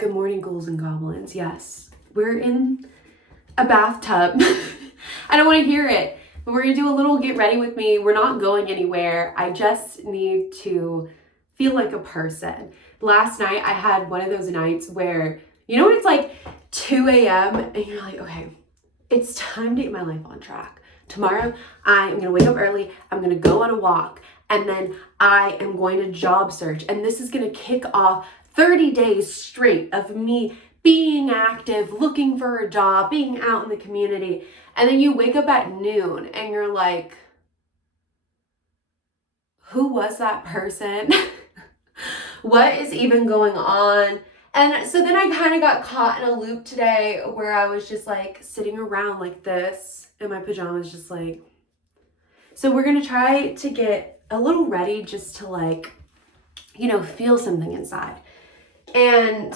Good morning, ghouls and goblins. Yes, we're in a bathtub. I don't want to hear it, but we're going to do a little get ready with me. We're not going anywhere. I just need to feel like a person. Last night, I had one of those nights where, you know, when it's like 2 a.m. and you're like, okay, it's time to get my life on track. Tomorrow, I'm going to wake up early. I'm going to go on a walk. And then I am going to job search. And this is going to kick off 30 days straight of me being active, looking for a job, being out in the community. And then you wake up at noon and you're like, who was that person? What is even going on? And so then I kind of got caught in a loop today where I was just like sitting around like this in my pajamas, just like. So we're going to try to get a little ready just to like, you know, feel something inside. And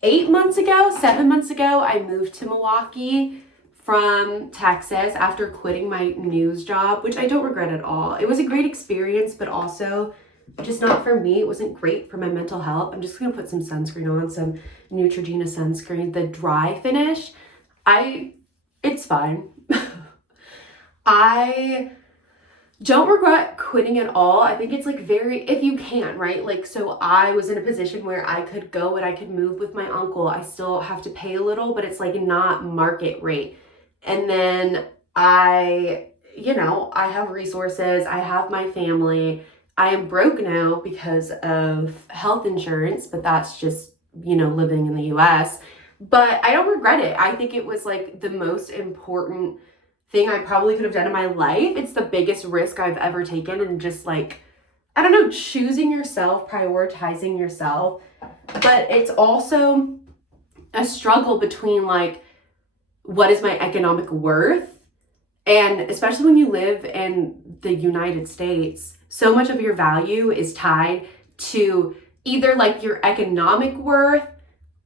7 months ago, I moved to Milwaukee from Texas after quitting my news job, which I don't regret at all. It was a great experience, but also just not for me. It wasn't great for my mental health. I'm just going to put some sunscreen on, some Neutrogena sunscreen. The dry finish, it's fine. I don't regret quitting at all. I think it's like if you can, right? Like, so I was in a position where I could go and I could move with my uncle. I still have to pay a little, but it's like not market rate. And then I have resources. I have my family. I am broke now because of health insurance, but that's just, living in the US. But I don't regret it. I think it was like the most important thing I probably could have done in my life. It's the biggest risk I've ever taken, and just like, I don't know, choosing yourself, prioritizing yourself. But it's also a struggle between like, what is my economic worth? And especially when you live in the United States, so much of your value is tied to either like your economic worth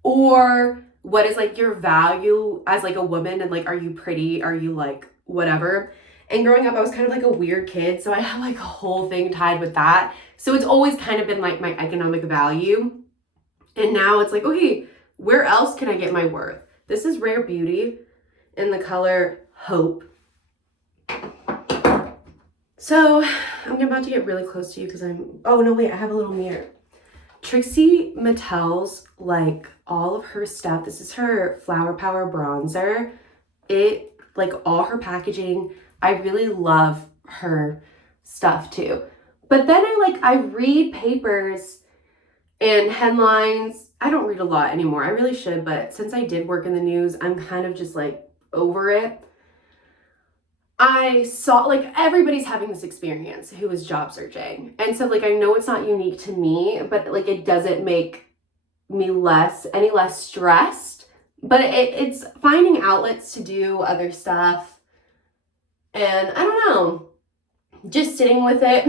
or what is like your value as like a woman, and like, are you pretty? Are you like whatever? And growing up, I was kind of like a weird kid, so I have like a whole thing tied with that. So it's always kind of been like my economic value. And now it's like, okay, where else can I get my worth? This is Rare Beauty in the color Hope. So I'm about to get really close to you because I have a little mirror. Trixie Mattel's like all of her stuff. This is her Flower Power bronzer. Like all her packaging, I really love her stuff too. But then I read papers and headlines. I don't read a lot anymore. I really should, but since I did work in the news, I'm kind of just like over it. I saw like everybody's having this experience who is job searching. And so like I know it's not unique to me, but like it doesn't make me any less stressed. But it's finding outlets to do other stuff. And I don't know, just sitting with it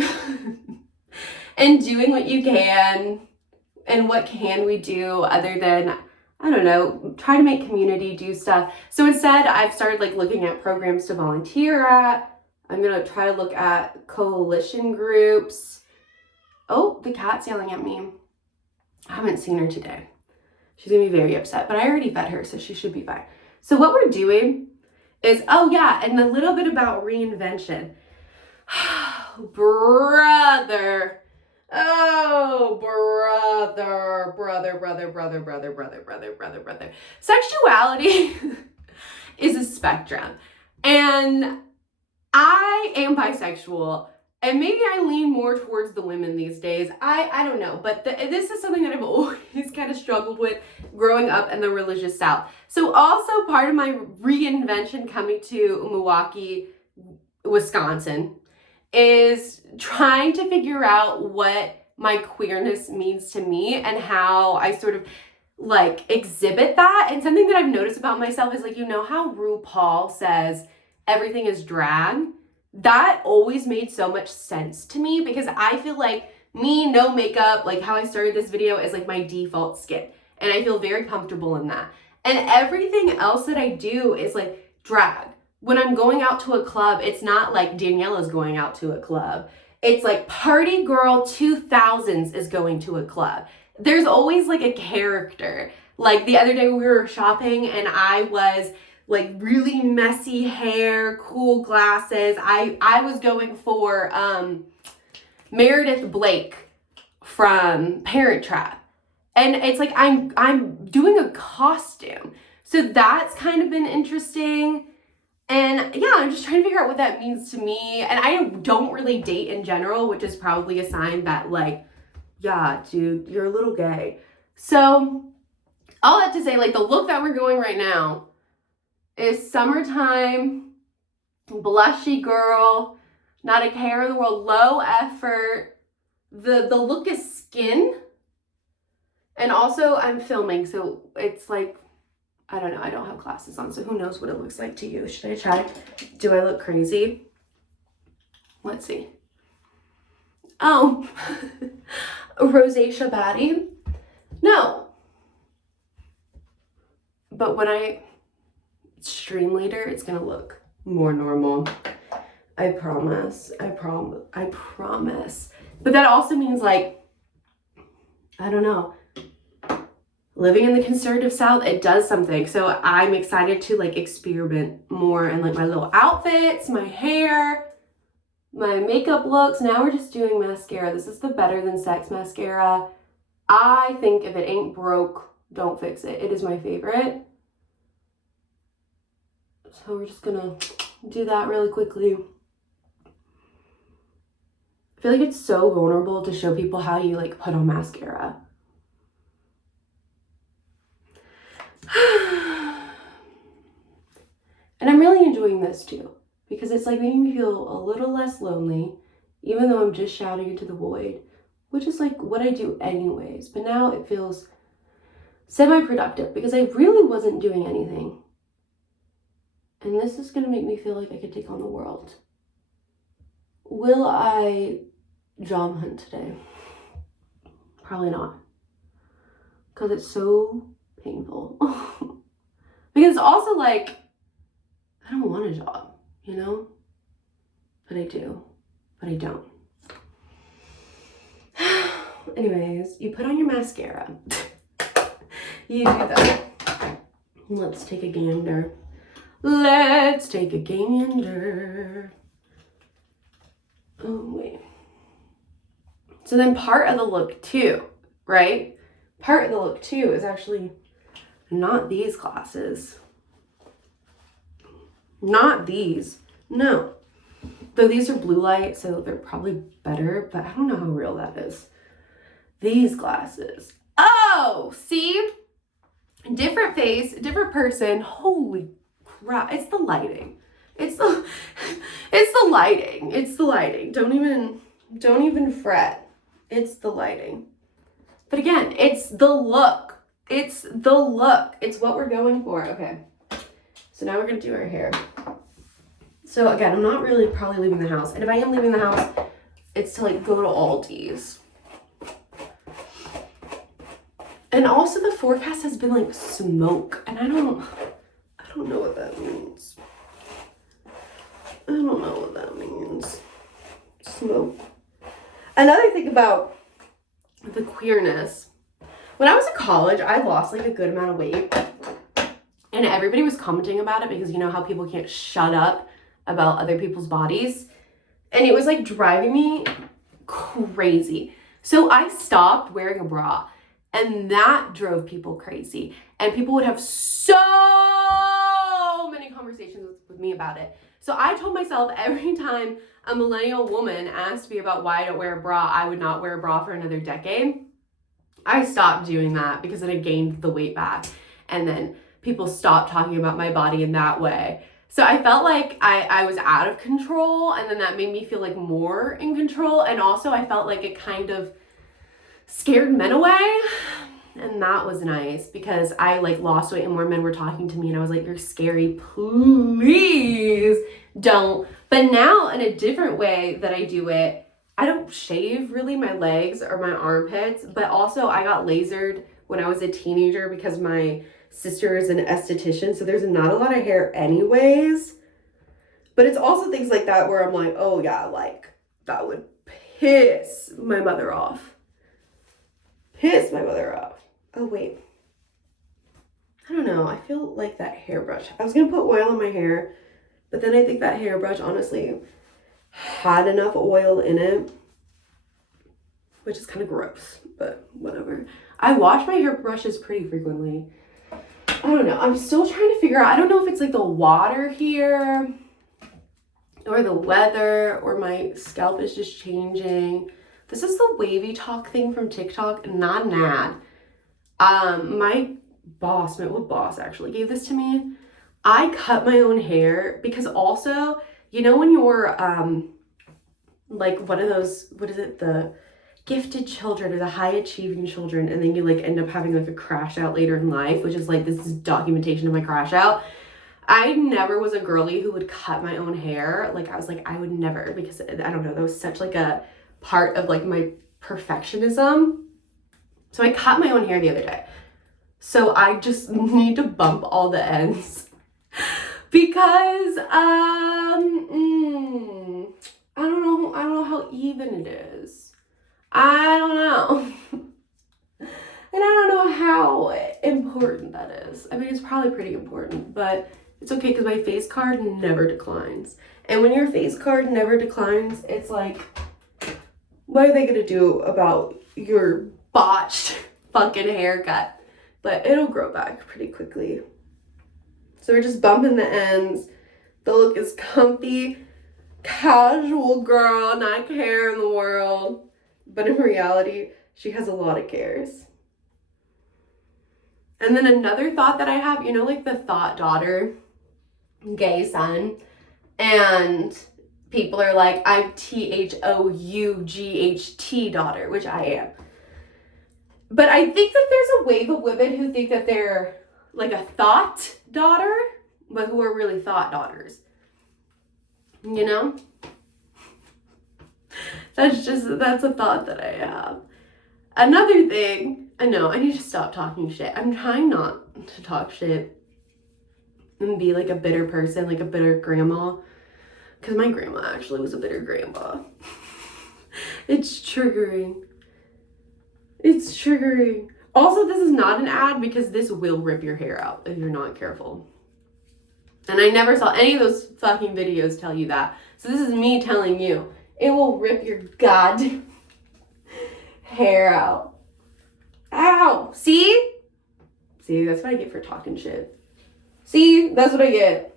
and doing what you can. And what can we do other than, I don't know, try to make community do stuff. So instead, I've started like looking at programs to volunteer at. I'm going to try to look at coalition groups. Oh, the cat's yelling at me. I haven't seen her today. She's going to be very upset, but I already fed her, so she should be fine. So what we're doing is, and a little bit about reinvention. Brother. Sexuality is a spectrum. And I am bisexual. And maybe I lean more towards the women these days. I don't know. But this is something that I've always kind of struggled with growing up in the religious South. So also part of my reinvention coming to Milwaukee, Wisconsin, is trying to figure out what my queerness means to me and how I sort of like exhibit that. And something that I've noticed about myself is like, how RuPaul says everything is drag? That always made so much sense to me because I feel like me, no makeup, like how I started this video is like my default skin. And I feel very comfortable in that. And everything else that I do is like drag. When I'm going out to a club, it's not like Daniela's going out to a club. It's like Party Girl 2000s is going to a club. there's always like a character. Like the other day we were shopping and I was like really messy hair, cool glasses. I was going for Meredith Blake from Parent Trap. And it's like I'm doing a costume. So that's kind of been interesting. And yeah, I'm just trying to figure out what that means to me. And I don't really date in general, which is probably a sign that like, yeah, dude, you're a little gay. So all that to say, like the look that we're going right now is summertime, blushy girl, not a care in the world, low effort. The look is skin. And also I'm filming, so it's like, I don't know, I don't have glasses on, so who knows what it looks like to you. Should I check? Do I look crazy? Let's see. Oh, rosacea baddie? No. But when I stream later, it's gonna look more normal. I promise. I promise. But that also means like, I don't know. Living in the conservative South, it does something. So I'm excited to like experiment more in like my little outfits, my hair, my makeup looks. Now we're just doing mascara. This is the Better Than Sex mascara. I think if it ain't broke, don't fix it. It is my favorite. So we're just gonna do that really quickly. I feel like it's so vulnerable to show people how you like put on mascara. And I'm really enjoying this too, because it's like making me feel a little less lonely, even though I'm just shouting into the void, which is like what I do anyways. But now it feels semi-productive because I really wasn't doing anything. And this is gonna make me feel like I could take on the world. Will I job hunt today? Probably not, because it's so painful. Because also like, I don't want a job, you know? But I do, but I don't. Anyways, you put on your mascara. You do that. Let's take a gander. Let's take a gander. Oh, wait. So then part of the look too, right? Part of the look too is actually not these glasses. Not these. No. Though these are blue light, so they're probably better, but I don't know how real that is. These glasses. Oh, see? Different face, different person. Holy crap. It's the lighting. It's the lighting. It's the lighting. Don't even fret. It's the lighting. But again, it's the look. It's the look. It's what we're going for. Okay. So now we're going to do our hair. So again, I'm not really probably leaving the house. And if I am leaving the house, it's to like go to Aldi's. And also the forecast has been like smoke. And I don't know what that means. I don't know what that means. Smoke. Another thing about the queerness. When I was in college, I lost like a good amount of weight. And everybody was commenting about it because you know how people can't shut up about other people's bodies. And it was like driving me crazy. So I stopped wearing a bra. And that drove people crazy. And people would have so many conversations with me about it. So I told myself every time a millennial woman asked me about why I don't wear a bra, I would not wear a bra for another decade. I stopped doing that because then I gained the weight back. And then people stopped talking about my body in that way. So I felt like I was out of control, and then that made me feel like more in control. And also I felt like it kind of scared men away. And that was nice because I like lost weight and more men were talking to me and I was like, you're scary, please don't. But now in a different way that I do it, I don't shave really my legs or my armpits, but also I got lasered when I was a teenager because my sister is an esthetician, so there's not a lot of hair anyways. But it's also things like that where I'm like, oh yeah, like that would piss my mother off. piss my mother off. Oh, wait. I don't know. I feel like that hairbrush. I was going to put oil in my hair, but then I think that hairbrush honestly had enough oil in it, which is kind of gross, but whatever. I wash my hairbrushes pretty frequently. I don't know. I'm still trying to figure out. I don't know if it's like the water here or the weather or my scalp is just changing. This is the wavy talk thing from TikTok, not an ad. My boss, my old boss actually gave this to me. I cut my own hair because also, you know, when you're like one of those, what is it, the gifted children or the high achieving children, and then you like end up having like a crash out later in life, which is like, this is documentation of my crash out. I never was a girly who would cut my own hair. Like I was like, I would never, because I don't know, that was such like a part of like my perfectionism. So I cut my own hair the other day. So I just need to bump all the ends because I don't know how even it is. I don't know. And I don't know how important that is. I mean, it's probably pretty important, but it's okay because my face card never declines. And when your face card never declines, it's like, what are they going to do about your botched fucking haircut? But it'll grow back pretty quickly. So we're just bumping the ends. The look is comfy, casual girl, not care in the world. But in reality, she has a lot of cares. And then another thought that I have, you know, like the thought daughter, gay son. And people are like, I'm THOUGHT daughter, which I am. But I think that there's a wave of women who think that they're like a thought daughter, but who are really thought daughters. You know? That's a thought that I have. Another thing, I know, I need to stop talking shit. I'm trying not to talk shit and be like a bitter person, like a bitter grandma. Because my grandma actually was a bitter grandma. It's triggering. It's triggering. Also, this is not an ad because this will rip your hair out if you're not careful. And I never saw any of those fucking videos tell you that. So this is me telling you. It will rip your goddamn hair out. Ow! See? See, that's what I get for talking shit. See? That's what I get.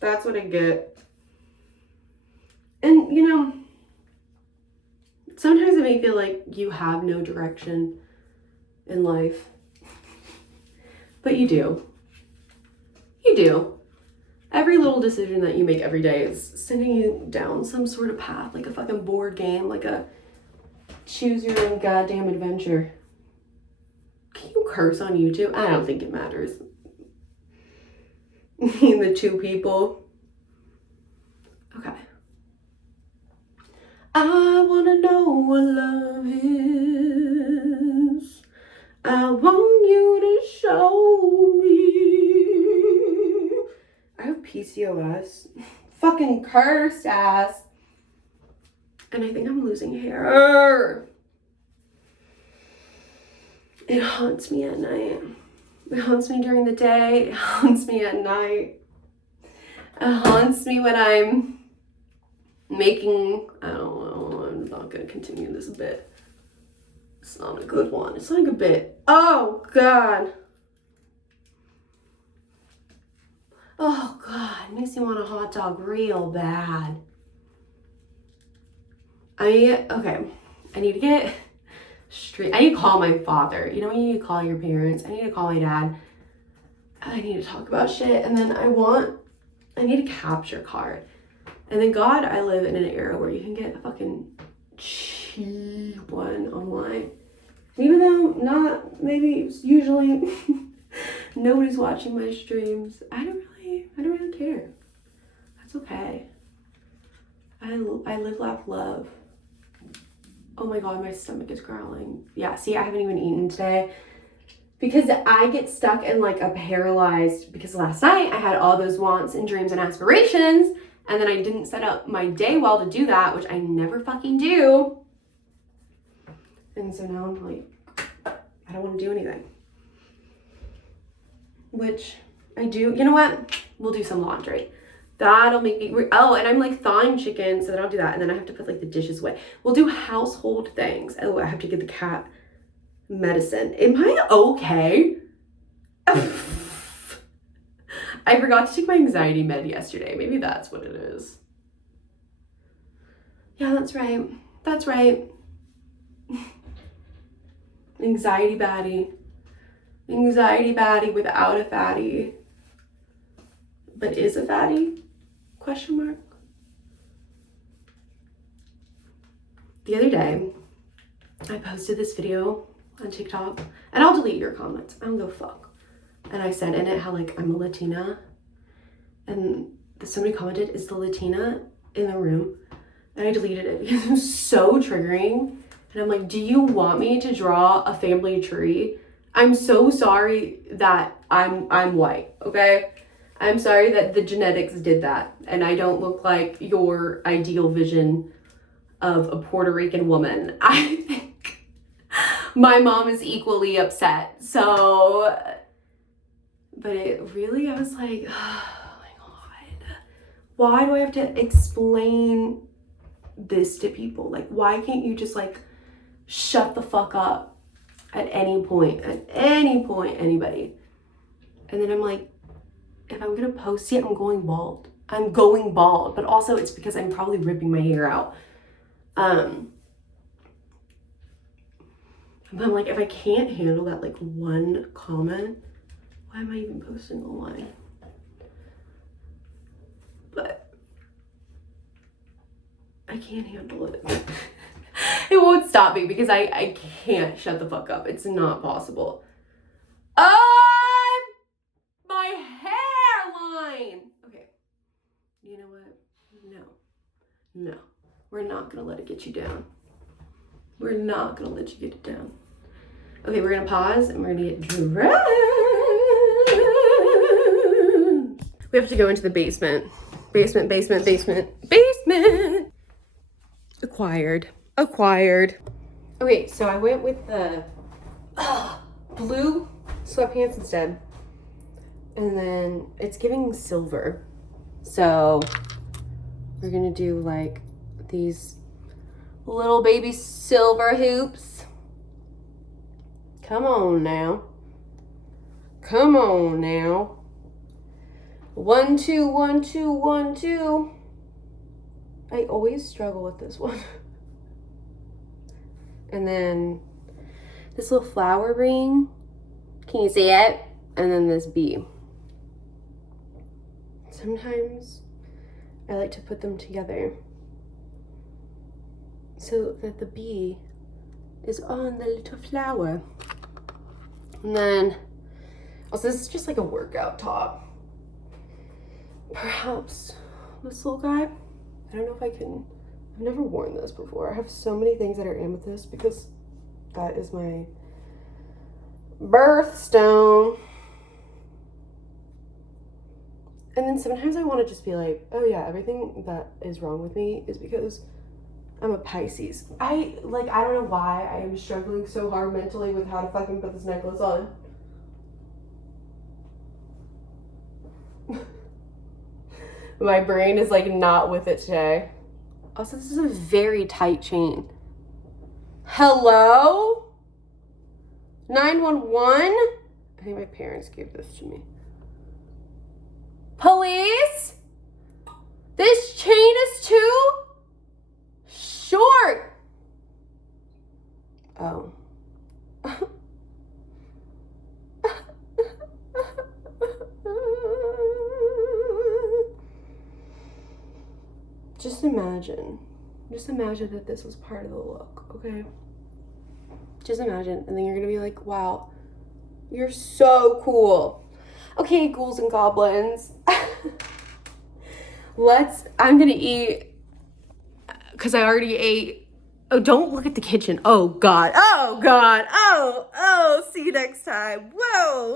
That's what I get. And, you know, sometimes it may feel like you have no direction in life. But you do. You do. Every little decision that you make every day is sending you down some sort of path, like a fucking board game, like a choose your own goddamn adventure. Can you curse on YouTube? I don't think it matters. The two people. Okay. I wanna know what love is. I want you to show me. I have PCOS. Fucking cursed ass. And I think I'm losing hair. It haunts me at night. It haunts me during the day. It haunts me at night. It haunts me when I'm making, I don't know, I'm not going to continue this bit. It's not a good one. It's not a good bit. Oh, God. Oh, God. It makes me want a hot dog real bad. Okay. I need to get straight. I need to call my father. You know when you need to call your parents? I need to call my dad. I need to talk about shit. And then I need a capture card. And then God, I live in an era where you can get a fucking cheap one online. Even though maybe usually nobody's watching my streams. I don't really care. That's okay. I live, laugh, love. Oh my God, my stomach is growling. Yeah, see, I haven't even eaten today because I get stuck in like a paralyzed, because last night I had all those wants and dreams and aspirations, and then I didn't set up my day well to do that, which I never fucking do. And so now I'm like I don't want to do anything. Which I do. You know what? We'll do some laundry. That'll make me, oh, and I'm like thawing chicken, so then I'll do that. And then I have to put like the dishes away. We'll do household things. Oh, I have to get the cat medicine. Am I okay? I forgot to take my anxiety med yesterday. Maybe that's what it is. Yeah, that's right. That's right. Anxiety baddie. Anxiety baddie without a fatty. But is a fatty? Question mark. The other day, I posted this video on TikTok, and I'll delete your comments. I don't give a fuck. And I said in it how like I'm a Latina, and somebody commented, "Is the Latina in the room?" And I deleted it because it was so triggering. And I'm like, do you want me to draw a family tree? I'm so sorry that I'm white, okay? I'm sorry that the genetics did that, and I don't look like your ideal vision of a Puerto Rican woman. I think my mom is equally upset. So, but it really, I was like, oh my God, why do I have to explain this to people? Like, why can't you just like shut the fuck up at any point, anybody? And then I'm like, if I'm gonna post it, I'm going bald. But also it's because I'm probably ripping my hair out. But I'm like, if I can't handle that like one comment, why am I even posting online? But I can't handle it. It won't stop me because I can't shut the fuck up. It's not possible. My hairline. Okay. You know what? No. We're not gonna let it get you down. We're not gonna let you get it down. Okay, we're gonna pause and we're gonna get dressed. We have to go into the basement. Basement. Acquired. Okay, so I went with the blue sweatpants instead. And then it's giving silver. So we're gonna do like these little baby silver hoops. Come on now. 1, 2, 1, 2, 1, 2. I always struggle with this one. And then this little flower ring. Can you see it? And then this bee. Sometimes I like to put them together so that the bee is on the little flower. And then, also this is just like a workout top. Perhaps this little guy. I don't know if I can, I've never worn this before. I have so many things that are amethyst because that is my birthstone. And then sometimes I want to just be like, oh yeah, everything that is wrong with me is because I'm a Pisces. I don't know why I am struggling so hard mentally with how to fucking put this necklace on. My brain is like not with it today. Also, this is a very tight chain. Hello? 911? I think my parents gave this to me. Police? This chain is too short. Oh. Just imagine that this was part of the look, okay? Just imagine, and then you're gonna be like, wow, you're so cool. Okay, ghouls and goblins. I'm gonna eat, because I already ate. Oh, don't look at the kitchen. Oh God, oh, see you next time. Whoa.